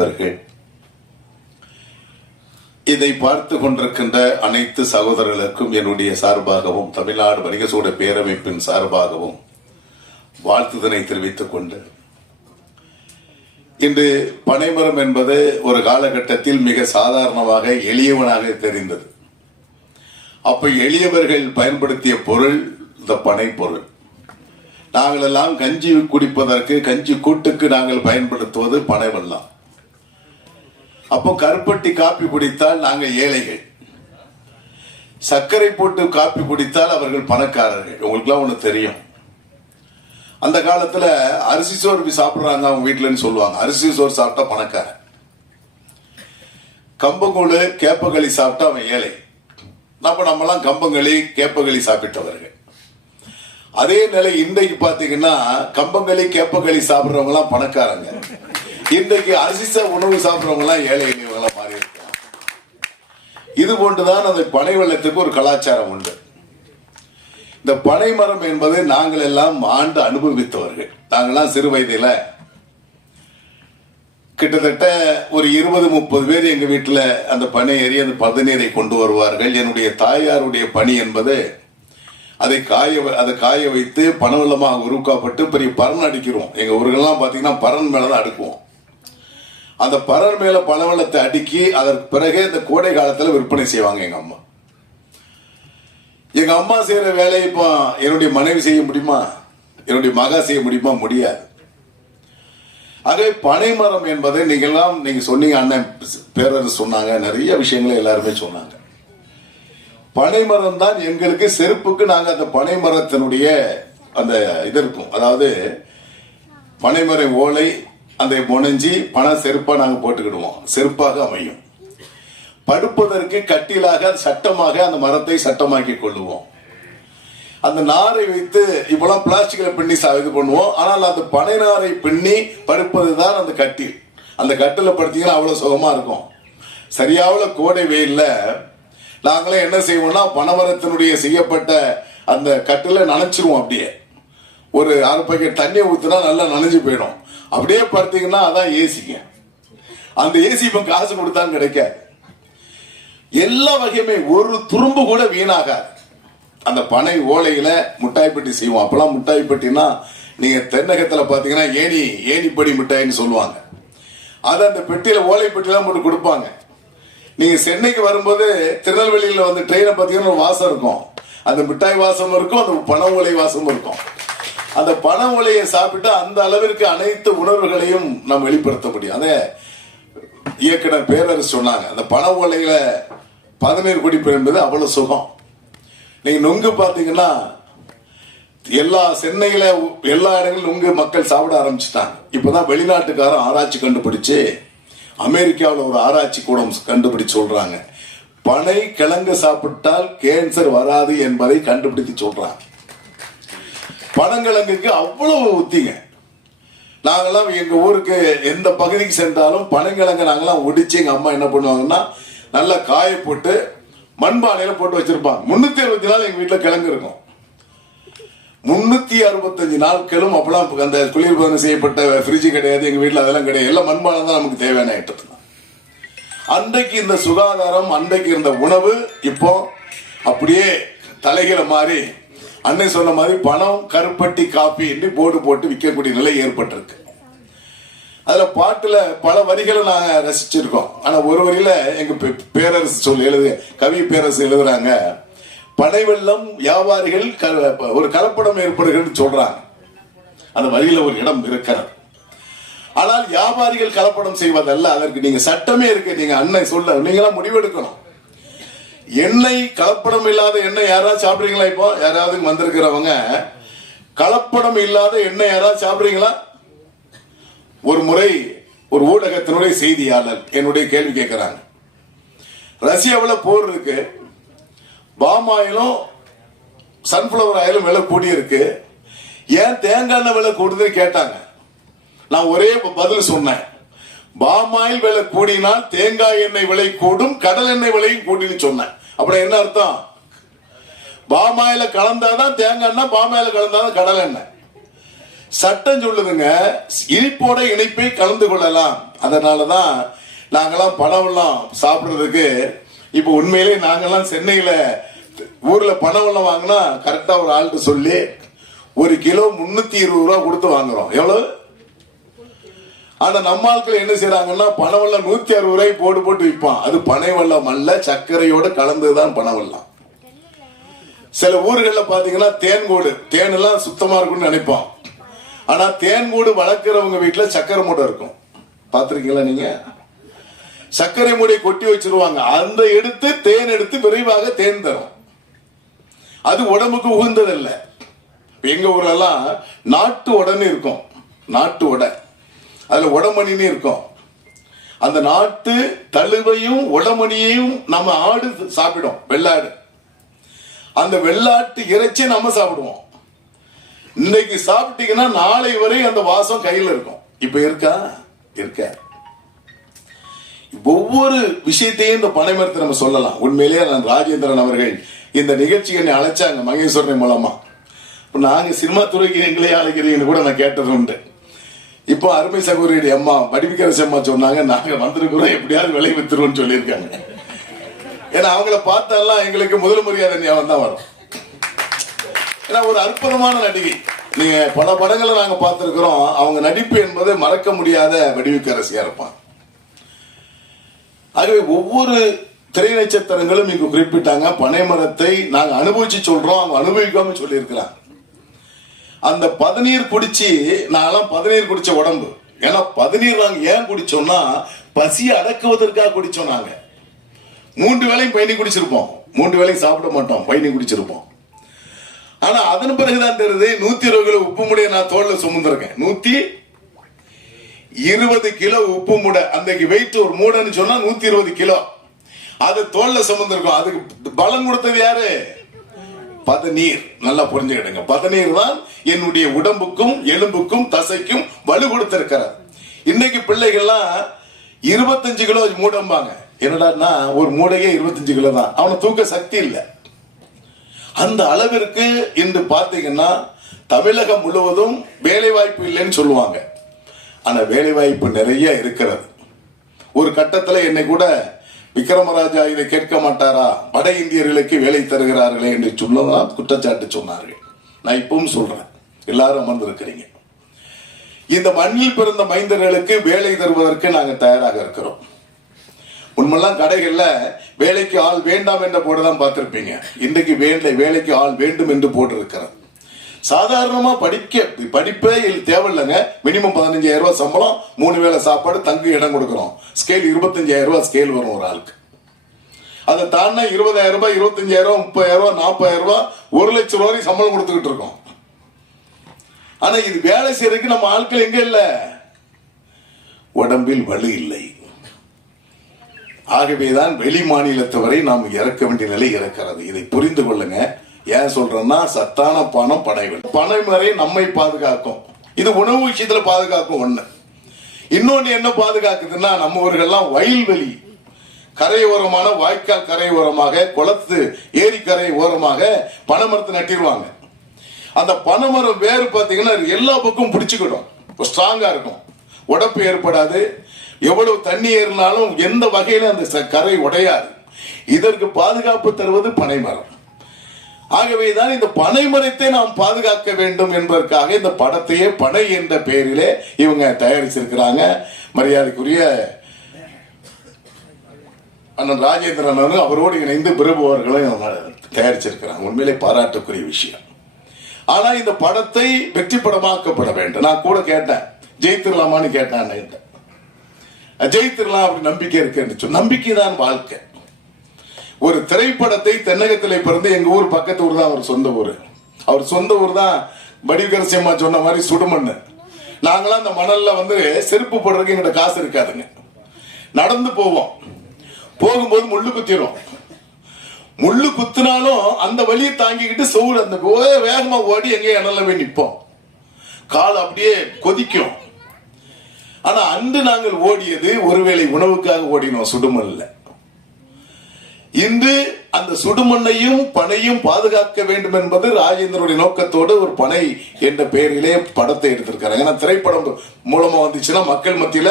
நண்பர்கள் இதை பார்த்து கொண்டிருக்கின்ற அனைத்து சகோதரர்களுக்கும் என்னுடைய சார்பாகவும் தமிழ்நாடு வணிக சூட பேரமைப்பின் சார்பாகவும் வாழ்த்துதனை தெரிவித்துக் கொண்டு இன்று பனைமரம் என்பது ஒரு காலகட்டத்தில் மிக சாதாரணமாக எளியவனாக தெரிந்தது. அப்ப எளியவர்கள் பயன்படுத்திய பொருள் இந்த பனை பொருள் நாங்கள் எல்லாம் கஞ்சி குடிப்பதற்கு கஞ்சி கூட்டுக்கு நாங்கள் பயன்படுத்துவது பனைவெல்லாம். அப்போ கருப்பட்டி காப்பி குடித்தால் நாங்கள் ஏழைகள். சர்க்கரை போட்டு காப்பி குடித்தால் அவர்கள் பணக்காரர்கள். உங்களுக்குலாம் ஒன்று தெரியும். அந்த காலத்தில் அரிசி சோறு சாப்பிடுறாங்க அவங்க வீட்டிலன்னு சொல்லுவாங்க. அரிசி சோறு சாப்பிட்டா பணக்காரன். கம்பங்கூழ் கேப்பகளி சாப்பிட்டா அவன் ஏழை. நம்ம நம்மலாம் கம்பங்களி கேப்பகளி சாப்பிட்டவர்கள். அதே நிலை இன்றைக்கு பார்த்தீங்கன்னா கம்பங்களி கேப்பகளி சாப்பிட்றவங்கலாம் பணக்காரங்க. இன்றைக்கு அரிசி உணவு சாப்பிட்றவங்க எல்லாம் ஏழை எளியவங்களா மாறி இருக்காங்க. இது போன்றுதான் அந்த பனை வெள்ளத்துக்கு ஒரு கலாச்சாரம் உண்டு. இந்த பனை மரம் என்பது நாங்கள் எல்லாம் ஆண்டு அனுபவித்தவர்கள். நாங்கள்லாம் சிறு வயதில் கிட்டத்தட்ட ஒரு இருபது முப்பது பேர் எங்கள் வீட்டில் அந்த பனை ஏறி அந்த பதநீரை கொண்டு வருவார்கள். என்னுடைய தாயாருடைய பணி என்பது அதை காய வ- அதை காய வைத்து பனவெல்லமாக உருவாக்கப்பட்டு பெரிய பரன் அடிக்கிறோம். எங்கள் ஊருக்கெல்லாம் பார்த்தீங்கன்னா பரன் மேலே தான் அடுக்குவோம். அந்த பரன் மேல பலவளத்தை அடுக்கி அதற்கு பிறகு இந்த கோடை காலத்துல விற்பனை செய்வாங்க எங்க அம்மா. எங்க அம்மா செய்யற வேலையை இப்போ என்னுடைய மனைவி செய்ய முடியுமா? என்னுடைய மகா செய்ய முடியுமா? முடியாது. ஆகவே பனைமரம் என்பதை நீங்கெல்லாம் நீங்க சொன்னீங்க அண்ணன் பேரர் சொன்னாங்க நிறைய விஷயங்களை எல்லாருமே சொன்னாங்க. பனைமரம் தான் எங்களுக்கு செருப்புக்கு நாங்க அந்த பனைமரத்தினுடைய அந்த இது இருக்கும். அதாவது பனைமரம் ஓலை அந்த முனைஞ்சி பணம் செருப்பா நாங்க போட்டுக்கிடுவோம். செருப்பாக அமையும். படுப்பதற்கு கட்டிலாக சட்டமாக அந்த மரத்தை சட்டமாக்கி கொள்ளுவோம். அந்த நாரை வைத்து இப்பெல்லாம் பிளாஸ்டிக்ல பின்னி சா- இது பண்ணுவோம். ஆனால் அந்த பனை நாரை பின்னி படுப்பது தான் அந்த கட்டில். அந்த கட்டில படுத்தீங்கன்னா அவ்வளவு சுகமா இருக்கும். சரியாவில் கோடை வெயில்ல நாங்களே என்ன செய்வோம்னா பனமரத்தினுடைய செய்யப்பட்ட அந்த கட்டில நனைச்சிருவோம் அப்படியே. ஒரு அரை பக்கெட் தண்ணி ஊத்துனா நல்லா நனைஞ்சு போயிடும். அப்படியே படுத்தீங்கன்னா அதான் ஏசிங்க அந்த ஏசி இப்ப காசு கொடுத்தா கிடைக்காது. எல்லா வகையுமே ஒரு துரும்பு கூட வீணாகாது. அந்த பனை ஓலையில முட்டாய்ப்பட்டி செய்வோம். அப்பெல்லாம் முட்டாய்ப்பட்டினா நீங்க தென்னகத்துல பாத்தீங்கன்னா ஏணி ஏணிப்படி மிட்டாய்ன்னு சொல்லுவாங்க. அது அந்த பெட்டியில ஓலை பெட்டிலாம் போட்டு கொடுப்பாங்க. நீங்க சென்னைக்கு வரும்போது திருநெல்வேலியில வந்து ட்ரெயினை பாத்தீங்கன்னா ஒரு வாசம் இருக்கும். அந்த மிட்டாய் வாசம் இருக்கும் அந்த பனை ஓலை வாசம் இருக்கும். அந்த பனை ஓலையை சாப்பிட்டு அந்த அளவிற்கு அனைத்து உணர்வுகளையும் நாம் வெளிப்படுத்த முடியும் அதை இயக்குனர் பேரரசு சொன்னாங்க அந்த பண ஓலையில பதநீர் குடிப்பு என்பது அவ்வளவு சுகம். நீங்க நுங்கு பாத்தீங்கன்னா எல்லா சென்னையில எல்லா இடங்களிலும் நொங்கு மக்கள் சாப்பிட ஆரம்பிச்சிட்டாங்க. இப்பதான் வெளிநாட்டுக்காரன் ஆராய்ச்சி கண்டுபிடிச்சு அமெரிக்காவில் ஒரு ஆராய்ச்சி கூடம் கண்டுபிடிச்சு சொல்றாங்க. பனை கிழங்கு சாப்பிட்டால் கேன்சர் வராது என்பதை கண்டுபிடித்து சொல்றாங்க. பனங்கிழங்குக்கு அவ்வளவு உத்திங்க. நாங்கெல்லாம் எங்க ஊருக்கு எந்த பகுதிக்கு சென்றாலும் பனங்கிழங்கு நாங்கெல்லாம் ஒடிச்சு எங்க அம்மா என்ன பண்ணுவாங்கன்னா நல்லா காய போட்டு மண்பானையில போட்டு வச்சிருப்பாங்க. முன்னூத்தி அறுபத்தி நாள் எங்க வீட்டுல கிழங்கு இருக்கும். முன்னூத்தி அறுபத்தஞ்சு நாட்களும் அப்பெல்லாம் அந்த குளிர்பதனம் செய்யப்பட்ட ஃப்ரிட்ஜ் கிடையாது எங்க வீட்டுல அதெல்லாம் கிடையாது. எல்லாம் மண்பானை தான் நமக்கு தேவையான ஐட்டம் அன்றைக்கு இந்த சுகாதாரம் அன்றைக்கு இருந்த உணவு இப்போ அப்படியே தலைகளை மாறி அன்னை சொன்ன மாதிரி பணம் கருப்பட்டி காப்பி என்று போர்டு போட்டு விற்கக்கூடிய நிலை ஏற்பட்டிருக்கு. அதுல பாட்டுல பல வரிகளை நாங்க ரசிச்சிருக்கோம். ஆனா ஒரு வரியில எங்க பேரரசு சொல்லி எழுது கவி பேரரசு எழுதுறாங்க படைவெள்ளம் வியாபாரிகள் க- ஒரு கலப்படம் ஏற்படுகிறது சொல்றாங்க. அந்த வரியில ஒரு இடம் இருக்கிறது. ஆனால் வியாபாரிகள் கலப்படம் செய்வதல்ல அதற்கு நீங்க சட்டமே இருக்கு. நீங்க அண்ணன் சொல்ல நீங்களாம் முடிவெடுக்கணும். எண்ணெய் கலப்படம் இல்லாத எண்ணெய் யாராவது சாப்பிடுறீங்களா இப்போ? யாராவது வந்திருக்கிறவங்க. கலப்படம் இல்லாத எண்ணெய் யாராவது சாப்பிடுறீங்களா? ஒரு முறை ஒரு ஊடகத்தினுடைய செய்தியாளர் என்னுடைய கேள்வி கேட்கிறாங்க. ரஷ்யாவில் போர் இருக்கு? பாம் ஆயிலும் சன்ஃபிளவர் ஆயிலும் விலை கூடி இருக்கு ஏன் தேங்காய் எண்ணெய் விலை கூடுதுன்னு கேட்டாங்க. நான் ஒரே பதில் சொன்னேன். பாமாயில் விலை கூடினால் தேங்காய் எண்ணெய் விலை கூடும் கடல் எண்ணெய் விலையும் கூடின்னு சொன்னேன். அப்புறம் என்ன அர்த்தம்? பாமாயில கலந்தாதான் தேங்காய் எண்ணெய் பாமாயில கலந்தாதான் கடல் எண்ணெய். சட்டம் சொல்லுதுங்க இனிப்போட இனிப்பை கலந்து கொள்ளலாம். அதனாலதான் நாங்கெல்லாம் எல்லாம் சாப்பிட்றதுக்கு இப்போ உண்மையிலே நாங்கெல்லாம் சென்னையில் ஊரில் பணவெல்லாம் வாங்கினா கரெக்டாக ஒரு ஆள்கிட்ட சொல்லி ஒரு கிலோ முந்நூற்றி இருபது ரூபா கொடுத்து வாங்குறோம். எவ்வளோ ஆனா நம்ம ஆட்கள் என்ன செய்யறாங்கன்னா பனவெல்லாம் நூத்தி அறுபது ரூபாய் போட்டு போட்டு விற்பான். அது பனைவெல்லம் அல்ல சர்க்கரையோட கலந்துதான் பனவெல்லாம் சில ஊர்களில் பாத்தீங்கன்னா தேன்கூடு தேன் எல்லாம் சுத்தமா இருக்கும்னு நினைப்பான். ஆனா தேன்கூடு வளர்க்குறவங்க வீட்டுல சக்கரை மூடை இருக்கும். பாத்திருக்கீங்களா நீங்க? சர்க்கரை மூடையை கொட்டி வச்சிருவாங்க. அந்த எடுத்து தேன் எடுத்து விரைவாக தேன் தரும். அது உடம்புக்கு உகந்ததில்லை. எங்க ஊரெல்லாம் நாட்டு உடனே இருக்கும். நாட்டு உடை. அதுல உடமணின்னு இருக்கும். அந்த நாட்டு தழுவையும் உடம்பணியையும் நம்ம ஆடு சாப்பிடும் வெள்ளாடு. அந்த வெள்ளாட்டு இறைச்சி நம்ம சாப்பிடுவோம். இன்னைக்கு சாப்பிட்டீங்கன்னா நாளை வரை அந்த வாசம் கையில இருக்கும். இப்ப இருக்கா? இருக்க. ஒவ்வொரு விஷயத்தையும் இந்த பனைமரத்தை நம்ம சொல்லலாம். உண்மையிலேயே நான் ராஜேந்திரன் அவர்கள் இந்த நிகழ்ச்சிக்கு என்னை அழைச்சாங்க மகேஸ்வரன் மூலமா. இப்போ நாங்க சினிமா துறைக்கு எங்களே அழைக்கிறீங்கன்னு கூட நான் கேட்டது உண்டு. இப்போ அருமை சகோதரியுடைய அம்மா வடிவிக்கரசி அம்மா சொன்னாங்க நாங்க வந்திருக்கிறோம் எப்படியாவது விலை வித்துருவோம்னு சொல்லியிருக்காங்க. ஏன்னா அவங்கள பார்த்தாலாம் எங்களுக்கு முதல் மரியாதை ஞாபகம் தான் வரும். ஏன்னா ஒரு அற்புதமான நடிகை. நீங்க பல படங்களை நாங்க பார்த்திருக்கிறோம். அவங்க நடிப்பு என்பது மறக்க முடியாத வடிவிக்கரசியா இருப்பான் ஆகவே ஒவ்வொரு திரை நட்சத்திரங்களும் இங்கு குறிப்பிட்டாங்க. பனைமரத்தை நாங்க அனுபவிச்சு சொல்றோம் அவங்க அனுபவிக்காம சொல்லியிருக்கிறாங்க. அந்த பதநீர் குடிச்சு நான்லாம் பதநீர் குடிச்ச உடம்பு. ஏன்னா பதநீர் நாங்க ஏன் குடிச்சோம்னா பசியை அடக்குவதற்காக குடிச்சோம் நாங்க. மூன்று வேளையும் பயணி குடிச்சிருப்போம். மூன்று வேளையும் சாப்பிட மாட்டோம் பயணி குடிச்சிருப்போம். ஆனா அதன் பிறகுதான் தெரியுது நூத்தி இருபது கிலோ உப்பு முடிய நான் தோல்ல சுமந்திருக்கேன். நூத்தி இருபது கிலோ உப்பு மூடை. அன்றைக்கு வெயிட் ஒரு மூடைன்னு சொன்னா நூத்தி இருபது கிலோ. அது தோல்ல சுமந்திருக்கோம். அதுக்கு பலம் கொடுத்தது யாரு? பதநீர். நல்லா புரிஞ்சுக்கிடுங்க. பதநீர் தான் என்னுடைய உடம்புக்கும் எலும்புக்கும் தசைக்கும் வலு கொடுத்திருக்கிறார் இன்னைக்கு பிள்ளைகள்லாம் இருபத்தஞ்சு கிலோ மூடம்பாங்க. என்னடான்னா ஒரு மூடையே இருபத்தஞ்சு கிலோ தான். அவனை தூக்க சக்தி இல்லை. அந்த அளவிற்கு இன்று பார்த்தீங்கன்னா தமிழகம் முழுவதும் வேலை வாய்ப்பு இல்லைன்னு சொல்லுவாங்க. ஆனா வேலை வாய்ப்பு நிறைய இருக்கிறது. ஒரு கட்டத்தில் என்னை கூட விக்ரமராஜா இதை கேட்க மாட்டாரா? வட இந்தியர்களுக்கு வேலை தருகிறார்களே என்று சொல்லலாம் குற்றச்சாட்டு சொன்னார்கள். நான் இப்பவும் சொல்றேன். எல்லாரும் அமர்ந்திருக்கிறீங்க. இந்த மண்ணில் பிறந்த மைந்தர்களுக்கு வேலை தருவதற்கு நாங்கள் தயாராக இருக்கிறோம். உண்மெல்லாம் கடைகள்ல வேலைக்கு ஆள் வேண்டாம் என்ற போட்டுதான் பார்த்திருப்பீங்க. இன்றைக்கு வேலை வேலைக்கு ஆள் வேண்டும் என்று போட்டிருக்கிறது. சாதாரணமா படிக்க படிப்பே தேவையில்லைங்க. மினிமம் பதினஞ்சாயிரம் ரூபாய் சம்பளம் மூணு வேளை சாப்பாடு தங்கு இடம் கொடுக்குறோம். ஸ்கேல் இருபத்தஞ்சாயிரம் ரூபாய் ஸ்கேல் வரும் ஒரு ஆளுக்கு. அதை தாண்டா இருபதாயிரம் ரூபாய் இருபத்தஞ்சாயிரம் ரூபாய் முப்பதாயிரம் ரூபாய் நாற்பதாயிரம் ரூபாய் ஒரு லட்சம் ரூபாய் சம்பளம் கொடுத்துக்கிட்டு இருக்கோம். ஆனா இது வேலை செய்யறதுக்கு நம்ம ஆட்கள் எங்க இல்ல? உடம்பில் வலு இல்லை. ஆகவேதான் வெளி மாநிலத்தவரை நாம் இறக்க வேண்டிய நிலை இருக்கிறது. இதை புரிந்து கொள்ளுங்க. ஏன் சொல்றேன்னா சத்தான பணம் பனைகள் பனைமறை நம்மை பாதுகாக்கும். இது உணவு விஷயத்துல பாதுகாக்கும் ஒண்ணு. இன்னொன்னு என்ன பாதுகாக்குதுன்னா நம்ம ஊர்கள்லாம் வயல்வெளி. கரையோரமான வாய்க்கால் கரையோரமாக குளத்து ஏரி கரை ஓரமாக பனைமரத்தை நட்டிடுவாங்க அந்த பனைமரம் வேறு பார்த்தீங்கன்னா எல்லா பக்கமும் பிடிச்சுக்கிடும். ஸ்ட்ராங்கா இருக்கும். உடப்பு ஏற்படாது. எவ்வளவு தண்ணி ஏறினாலும் எந்த வகையில அந்த ச- கரை உடையாது. இதற்கு பாதுகாப்பு தருவது பனைமரம். ஆகவேதான் இந்த பனைமரத்தை நாம் பாதுகாக்க வேண்டும் என்பதற்காக இந்த படத்தையே பனை என்ற பெயரிலே இவங்க தயாரிச்சிருக்கிறாங்க. மரியாதைக்குரிய அண்ணன் ராஜேந்திரன் அவர்கள் அவரோடு இணைந்து பிரபு அவர்களும் தயாரிச்சிருக்கிறாங்க. உண்மையிலே பாராட்டுக்குரிய விஷயம். ஆனால் இந்த படத்தை வெற்றி படமாக்கப்பட வேண்டும். நான் கூட கேட்டேன். ஜெயித்திரலாமான்னு கேட்டேன் அண்ணன்கிட்ட. ஜெயித்திரலாம் அப்படி நம்பிக்கை இருக்குன்னு நம்பிக்கை தான் வாழ்க்கை. ஒரு திரைப்படத்தை தென்னகத்திலே பிறந்து எங்க ஊர் பக்கத்து ஊர் தான் அவர் சொந்த ஊர். அவர் சொந்த ஊர் தான் வடிவகரசி அம்மா சொன்ன மாதிரி சுடுமண்ணு. நாங்களாம் அந்த மணல்ல வந்து செருப்பு போடுறதுக்கு எங்கிட்ட காசு இருக்காதுங்க. நடந்து போவோம். போகும்போது முள்ளு குத்திரும். முள்ளு குத்துனாலும் அந்த வழியை தாங்கிக்கிட்டு சவுடு அந்த வேகமா ஓடி எங்கேயும் இணல போய் நிற்போம் கால் அப்படியே கொதிக்கும். ஆனா அன்று நாங்கள் ஓடியது ஒருவேளை உணவுக்காக ஓடினோம் சுடுமல்ல இன்று அந்த சுடுமண்ணையும் பனையும் பாதுகாக்க வேண்டும் என்பது ராஜேந்திரனுடைய நோக்கத்தோடு ஒரு பனை என்ற பெயரிலே படத்தை எடுத்திருக்காங்க ஏன்னா திரைப்படம் மூலமா வந்துச்சுன்னா மக்கள் மத்தியில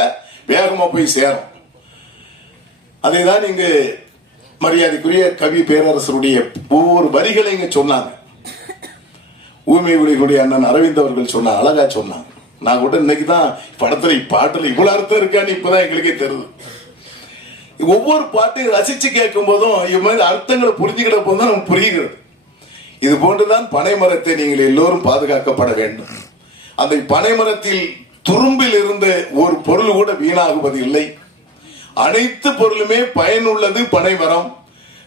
வேகமா போய் சேரும். அதை தான் இங்கு மரியாதைக்குரிய கவி பேரரசருடைய ஒவ்வொரு வரிகளை இங்க சொன்னாங்க. ஊமை விழிகளுடைய அண்ணன் அரவிந்த் அவர்கள் சொன்ன அழகா சொன்னாங்க. நான் கூட இன்னைக்கு தான் படத்துல பாட்டுல இவ்வளவு அர்த்தம் இருக்கான்னு இப்பதான் எங்களுக்கே தெரியுது. ஒவ்வொரு பாட்டையும் ரசிச்சு கேட்கும் போதும் இது மாதிரி அர்த்தங்களை புரிஞ்சுக்கிட்ட போதும் தான் நமக்கு புரிகிறது. இது போன்றுதான் பனைமரத்தை நீங்கள் எல்லோரும் பாதுகாக்கப்பட வேண்டும். அந்த பனைமரத்தில் துரும்பில் இருந்த ஒரு பொருள் கூட வீணாகுவது இல்லை. அனைத்து பொருளுமே பயனுள்ளது பனைமரம்.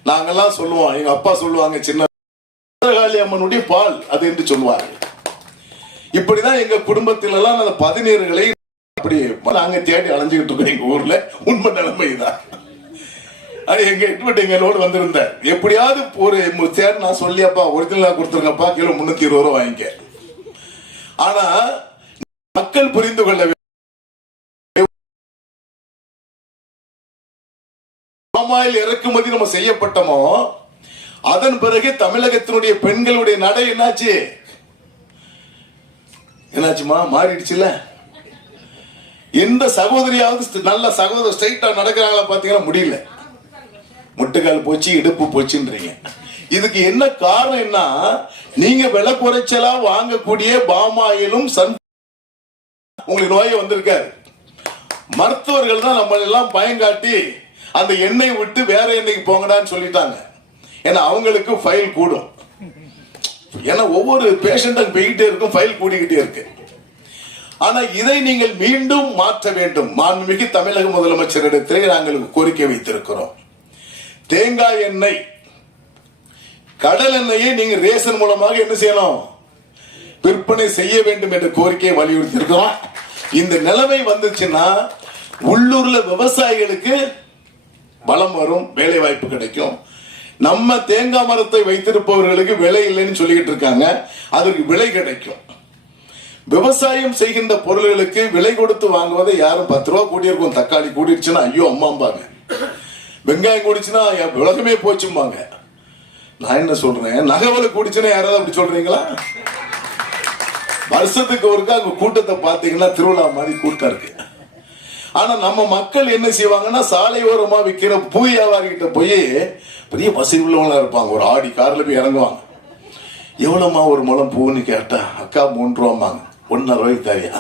நாங்கெல்லாம் சொல்லுவோம் எங்க அப்பா சொல்லுவாங்க சின்ன அம்மனுடைய பால் அது என்று சொல்லுவார்கள். இப்படிதான் எங்க குடும்பத்தில எல்லாம் அந்த பதினேறுகளை அப்படி நாங்க தேடி அலைஞ்சுக்கிட்டு இருக்கோம் எங்க ஊர்ல. உண்மை நிலைமை தான் அது எங்க இட்வெட் எங்களோடு வந்திருந்தேன். எப்படியாவது ஒரு சேர் நான் சொல்லி அப்பா ஒரிஜினலா கொடுத்துருங்கப்பா கிலோ முன்னூத்தி இருபது ரூபா வாங்கிக்க. ஆனா மக்கள் புரிந்து கொள்ள வேண்டும். பாமாயில் இறக்குமதி நம்ம செய்யப்பட்டோமோ அதன் பிறகு தமிழகத்தினுடைய பெண்களுடைய நடை என்னாச்சு? என்னாச்சுமா? மாறிடுச்சுல எந்த சகோதரியாவது நல்ல சகோதரர் ஸ்ட்ரைட்டா நடக்கிறாங்களா பாத்தீங்கன்னா முடியல. முட்டுக்கால் போச்சு இடுப்பு போச்சுன்றீங்க. இதுக்கு என்ன காரணம்னா நீங்க விலை குறைச்சலா வாங்கக்கூடிய பாமாயிலும் சன் உங்களுக்கு நோயே வந்திருக்காரு. மருத்துவர்கள் தான் நம்ம எல்லாம் பயங்காட்டி அந்த எண்ணெய் விட்டு வேற எண்ணெய்க்கு போங்கடான்னு சொல்லிட்டாங்க. ஏன்னா அவங்களுக்கு ஃபைல் கூடும். ஏன்னா ஒவ்வொரு பேஷண்ட்டும் போய்கிட்டே இருக்கும் ஃபைல் கூடிக்கிட்டே இருக்கு. ஆனா இதை நீங்கள் மீண்டும் மாற்ற வேண்டும். மாண்புமிகு தமிழக முதலமைச்சரிடத்திலே நாங்கள் கோரிக்கை வைத்திருக்கிறோம். தேங்காய் எண்ணெய். கடல் எண்ணெயை நீங்க ரேஷன் மூலமாக என்ன செய்யணும்? விற்பனை செய்ய வேண்டும் என்ற கோரிக்கையை வலியுறுத்தி இருக்கிறோம் இந்த நிலைமை வந்துச்சுன்னா உள்ளூர்ல விவசாயிகளுக்கு பலம் வரும் வேலை வாய்ப்பு கிடைக்கும். நம்ம தேங்காய் மரத்தை வைத்திருப்பவர்களுக்கு விலை இல்லைன்னு சொல்லிக்கிட்டு இருக்காங்க. அதுக்கு விலை கிடைக்கும். விவசாயம் செய்கின்ற பொருள்களுக்கு விலை கொடுத்து வாங்குவதை யாரும் பத்து ரூபா கூடியிருக்கும். தக்காளி கூடிருச்சுன்னா ஐயோ அம்மாம்பாங்க. வெங்காயம் கூடிச்சுன்னா உலகமே போச்சும்பாங்க. நான் என்ன சொல்றேன்? நகவலை கூடிச்சுன்னா யாராவது அப்படி சொல்றீங்களா? வருஷத்துக்கு ஒருக்கா அங்க கூட்டத்தை பார்த்தீங்கன்னா திருவிழா மாதிரி கூட்டம் இருக்கு. ஆனா நம்ம மக்கள் என்ன செய்வாங்கன்னா சாலையோரமா விற்கிற பூ வியாபாரிகிட்ட போய் பெரிய வசதி உள்ளவங்களா இருப்பாங்க. ஒரு ஆடி கார்ல போய் இறங்குவாங்க. எவ்வளவுமா ஒரு முளம் பூன்னு கேட்டா அக்கா மூன்று ரூபாம்பாங்க. ஒன்னரை ரூபாய்க்கு தரியா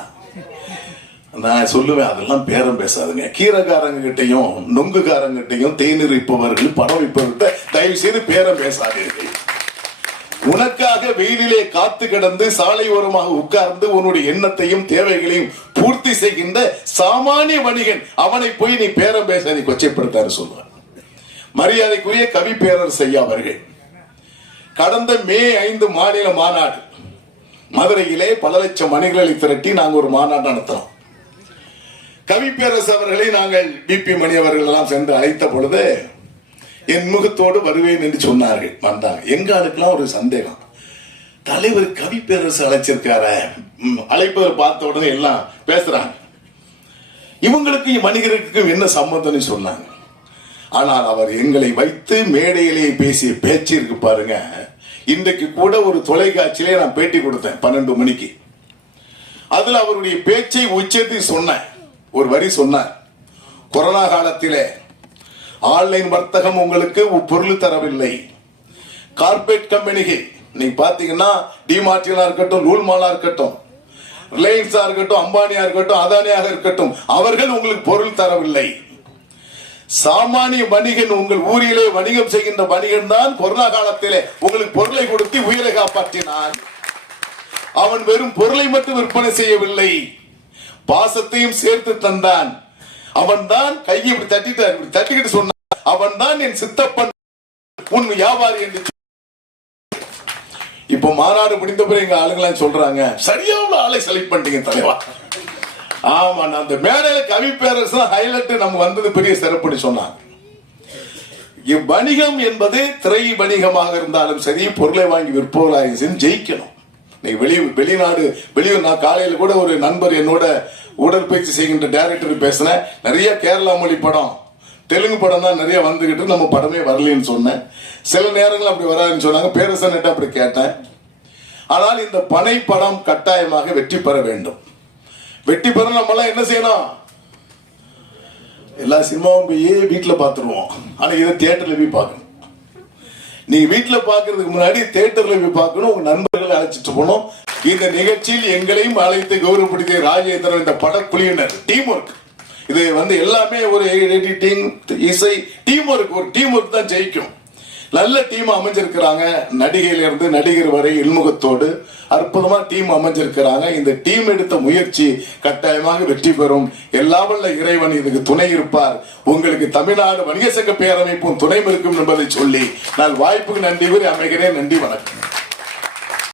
நான் சொல்லுவேன் அதெல்லாம் பேரம் பேசாதுங்க. கீரைக்காரங்க கிட்டையும் நொங்குக்காரங்கிட்டையும் தேநீர் விற்பவர்கள் பணம் விற்பவர்கிட்ட தயவு செய்து பேரம் பேசாதீர்கள். உனக்காக வெயிலிலே காத்து கிடந்து சாலை ஓரமாக உட்கார்ந்து உன்னுடைய எண்ணத்தையும் தேவைகளையும் பூர்த்தி செய்கின்ற சாமானிய வணிகன் அவனை போய் நீ பேரம் பேச நீ கொச்சைப்படுத்தாரு சொல்லுவார். மரியாதைக்குரிய கவி பேரர் செய்யா அவர்கள் கடந்த மே ஐந்து மாநில மாநாடு மதுரையிலே பல லட்சம் மணிகளை திரட்டி நாங்கள் ஒரு மாநாடு நடத்துறோம். கவி அவர்களை நாங்கள் பிபி மணி அவர்கள் எல்லாம் சென்று அழைத்த பொழுது என் முகத்தோடு வருவேன் என்று சொன்னார்கள். வந்தாங்க. எங்க அதுக்கெல்லாம் ஒரு சந்தேகம். தலைவர் கவி பேரரசு அழைச்சிருக்கார. அழைப்பவர் பார்த்த உடனே எல்லாம் பேசுறாங்க. இவங்களுக்கு வணிகருக்கும் என்ன சம்பந்தம்னு சொன்னாங்க. ஆனால் அவர் எங்களை வைத்து மேடையிலே பேசிய பேச்சு இருக்கு பாருங்க. இன்றைக்கு கூட ஒரு தொலைக்காட்சியிலே நான் பேட்டி கொடுத்தேன் பன்னெண்டு மணிக்கு. அதுல அவருடைய பேச்சை உச்சத்தை சொன்னேன். ஒரு வரி சொன்னார். கொரோனா காலத்திலே ஆன்லைன் வர்த்தகம் உங்களுக்கு பொருள் தரவில்லை. கார்பரேட் கம்பெனிகள் நீங்க பாத்தீங்கன்னா டிமார்டினா இருக்கட்டும் நூல்மாலா இருக்கட்டும் ரிலையன்ஸா இருக்கட்டும் அம்பானியா இருக்கட்டும் அதானியாக இருக்கட்டும் அவர்கள் உங்களுக்கு பொருள் தரவில்லை. சாமானிய வணிகன் உங்கள் ஊரிலே வணிகம் செய்கின்ற வணிகன் தான் கொரோனா காலத்திலே உங்களுக்கு பொருளை கொடுத்து உயிரை காப்பாற்றினான். அவன் வெறும் பொருளை மட்டும் விற்பனை செய்யவில்லை. பாசத்தையும் சேர்த்து தந்தான். அவன் தான் கையை இப்படி தட்டிட்டார் இப்படி தட்டிக்கிட்டு சொன்னான். அவன் தான் என் சித்தப்பன் உன் வியாபாரி என்று இப்போ மாநாடு முடிந்த பிறகு எங்க ஆளுங்களாம் சொல்றாங்க சரியான ஆளை செலக்ட் பண்ணிட்டீங்க தலைவா. ஆமா நான் அந்த மேடையில கவி பேரரசு ஹைலைட் நம்ம வந்தது பெரிய சிறப்புன்னு சொன்னாங்க. இவ்வணிகம் என்பது திரை வணிகமாக இருந்தாலும் சரி பொருளை வாங்கி விற்பவர்களாக ஜெயிக்கணும். நீ வெளி வெளிநாடு வெளியூர் நான் காலையில் கூட ஒரு நண்பர் என்னோட உடற்பயிற்சி செய்கின்ற டைரக்டர் பேசினேன். நிறைய கேரளா மொழி படம் தெலுங்கு படம் தான் நிறைய வந்துகிட்டு நம்ம படமே வரலன்னு சொன்னேன். சில நேரங்கள் அப்படி வராதுன்னு சொன்னாங்க. பேரரசன் அப்படி கேட்டேன். ஆனால் இந்த பனை படம் கட்டாயமாக வெற்றி பெற வேண்டும். வெற்றி பெற நம்மளாம் என்ன செய்யணும்? எல்லா சினிமாவும் போய் வீட்டில் பார்த்துருவோம் ஆனால் இதை தியேட்டரில் போய் பார்க்கணும். நீங்க வீட்டுல பாக்குறதுக்கு முன்னாடி தியேட்டர்ல போய் பார்க்கணும் உங்க நண்பர்களை அழைச்சிட்டு போனோம் இந்த நிகழ்ச்சியில் எங்களையும் அழைத்து கௌரவப்படுத்திய ராஜேந்திரன் இந்த படக்குழுவினர். டீம் ஒர்க் இது வந்து எல்லாமே ஒரு எடிட்டிங் இசை டீம் ஒர்க் ஒரு டீம் ஒர்க் தான் ஜெயிக்கும். நல்ல டீம் அமைஞ்சிருக்கிறாங்க. நடிகையில இருந்து நடிகர் வரை இன்முகத்தோடு அற்புதமா டீம் அமைஞ்சிருக்கிறாங்க. இந்த டீம் எடுத்த முயற்சி கட்டாயமாக வெற்றி பெறும். எல்லாவல்ல இறைவன் இதுக்கு துணை இருப்பார். உங்களுக்கு தமிழ்நாடு வணிக சங்க பேரமைப்பும் துணை இருக்கும் என்பதை சொல்லி நான் வாய்ப்புக்கு நன்றி கூறி அமைகிறேன். நன்றி வணக்கம்.